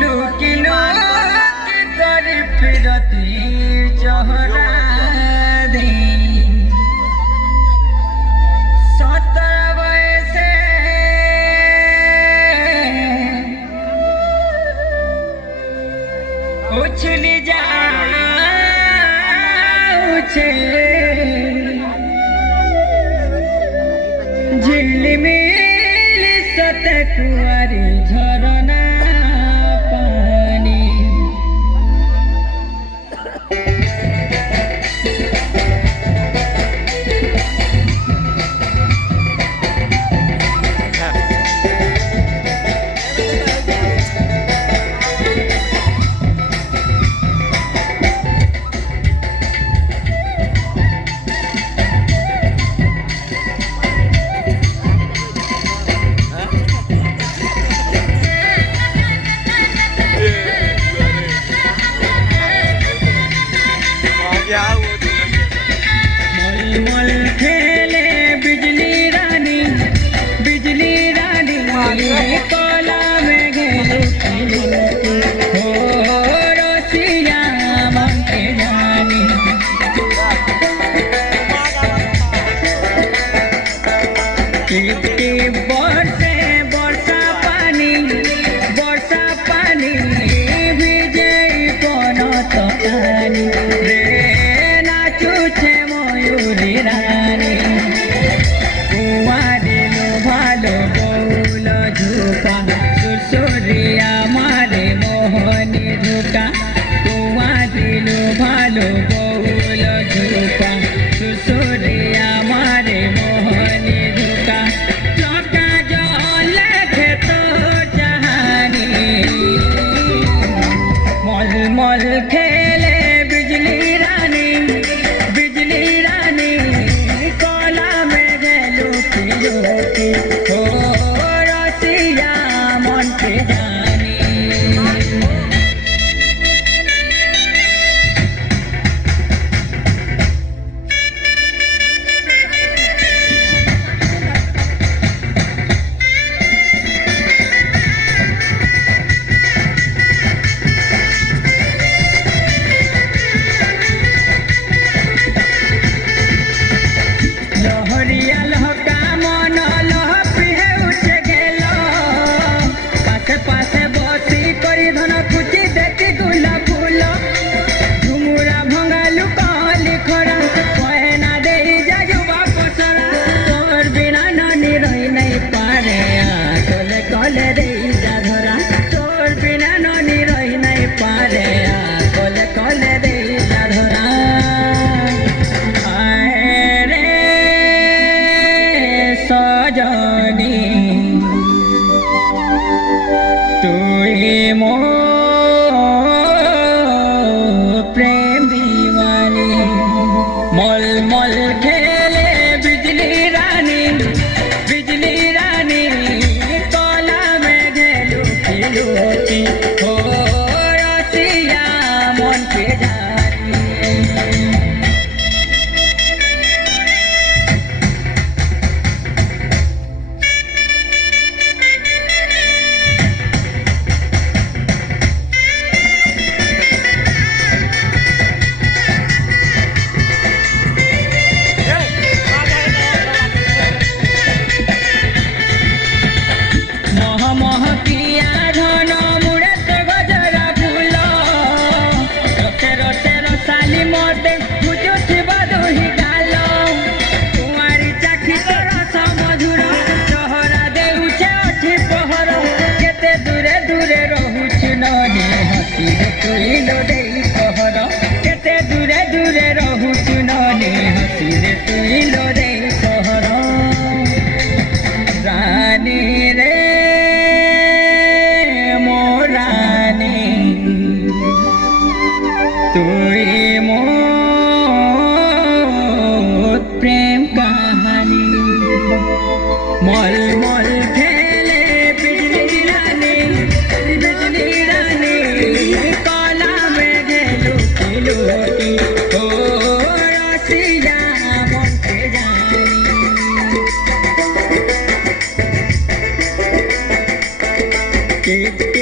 लुकी लुकी तेरी फिरती चेहरा दे 17 बयसे उछली जाऊछे झिलमिल सत कुआरी झरना मल खेले बिजली रानी कोला में घेरे हो रोसिया मन के जानी कितनी बरसे वर्षा पानी भिजे कोनो तो पानी रे नाचुछे मयूरी रानी कुआ दिलो भालो बौल झुका सुसुरिया मारे मोहनी झुका कुआ दिलो भालो बौल झुका सुसुरिया मारे मोहनी झुका चौका जल खेतो जहानी मल मल खेले बिजली रानी कोला में गेलू की हो रसिया मन के जानी लहरिया लहका मन लहपी है उठे गेलो पासे पासे बसी करी धन खुची देखी गुला फूल झुमुरा भंगालू कहली खरा कहना दे जाजुबा पसरा तोर बिना नानी रही नहीं पारे कले कले दे जा धरा तोर बिना नानी रही नहीं पारे कले कले दे जा धरा सजनी तुई मो प्रेम दीवानी मल मल खेले बिजली रानी कोला में घेलू की हो रसिया मन के जानी तुइलो दे कहर केते दूरे दूरे रहू चुनने हसी रे तुइलो दे कहर रानी रे मो रानी तुई मो प्रेम कहानी मल मल खेले बिजली रानी कोला के